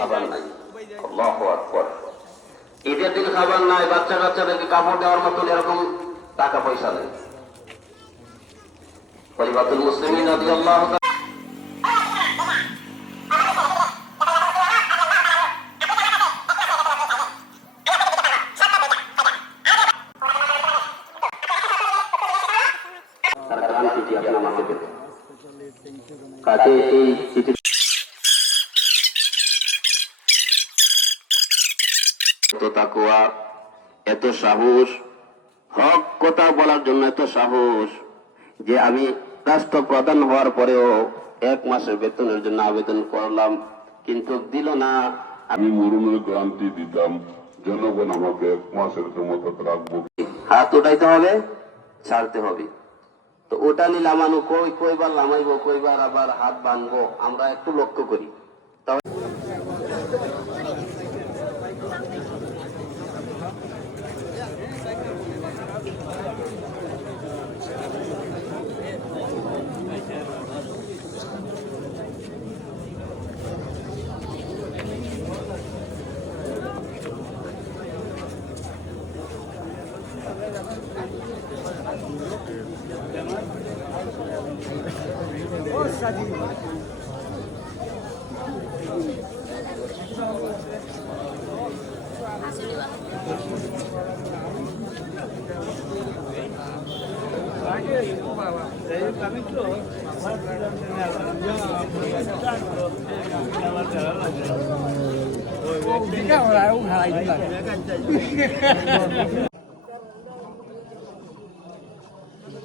খাবার নাই। আল্লাহু আকবার। ঈদের দিন খাবার নাই, বাচ্চা কাচ্চাদেরকে কাপড় দেওয়ার মতন এরকম টাকা পয়সা নেই। খলিফাতুল মুসলিমিন রাদিয়াল্লাহু তাআলা কাজে এই চিঠি এত তাকওয়া, এত সাহস, হক কথা বলার জন্য এত সাহস যে আমি রাষ্ট্রপ্রধান হওয়ার পরেও 1 মাসের বেতনের জন্য আবেদন করলাম, কিন্তু দিল না। আমি মরুমের গ্যারান্টি দিতাম জনগণ আমাকে 1 মাসের ক্ষমতা রাখবো। হাত উঠাইতে হবে, ছাড়তে হবে। তো ওটা নিয়ে লামানো কইবার লামাইবো, কইবার আবার হাত বাঁধবো, আমরা একটু লক্ষ্য করি।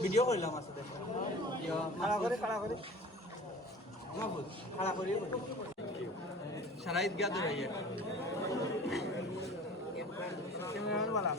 ভিডিও করলাম আসলে খাড়া করে খাড়া করে সারা ঈদ গিয়া তো ভাইয়া ক্যামেরাম্যান वाला